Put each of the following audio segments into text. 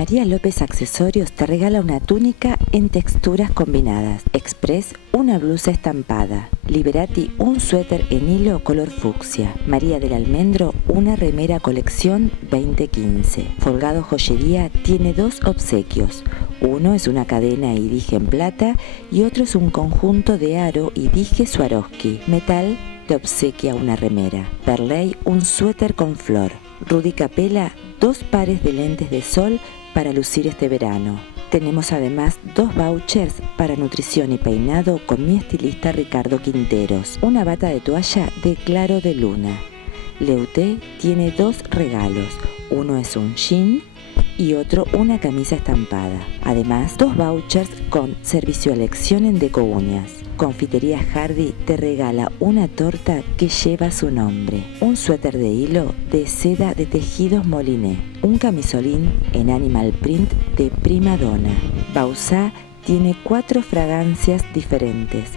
María López Accesorios te regala una túnica en texturas combinadas. Express, una blusa estampada. Liberati, un suéter en hilo color fucsia. María del Almendro, una remera colección 2015. Folgado Joyería tiene 2 obsequios. Uno es una cadena y dije en plata y otro es un conjunto de aro y dije Swarovski. Metal te obsequia una remera. Perley, un suéter con flor. Rudy Capella, 2 pares de lentes de sol para lucir este verano. Tenemos además 2 vouchers para nutrición y peinado con mi estilista Ricardo Quinteros. Una bata de toalla de Claro de Luna. Leuté tiene 2 regalos. Uno es un jean y otro una camisa estampada. Además, 2 vouchers con servicio a elección en Deco Uñas. Confitería Hardy te regala una torta que lleva su nombre. Un suéter de hilo de seda de tejidos Moliné. Un camisolín en animal print de Prima Donna. Bausá tiene 4 fragancias diferentes.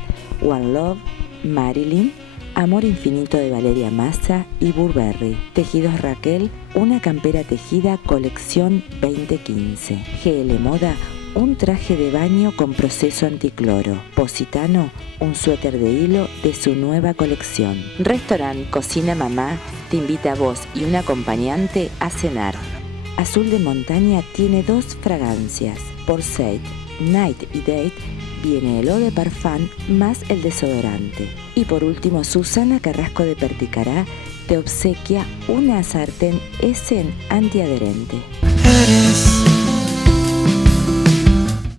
One Love, Marilyn, Amor Infinito de Valeria Massa y Burberry. Tejidos Raquel, una campera tejida colección 2015. GL Moda, un traje de baño con proceso anticloro. Positano, un suéter de hilo de su nueva colección. Restaurant Cocina Mamá te invita a vos y un acompañante a cenar. Azul de Montaña tiene 2 fragancias. Por Seid, Night y Date viene el eau de parfum más el desodorante. Y por último, Susana Carrasco de Perticará te obsequia una sartén Essen antiadherente.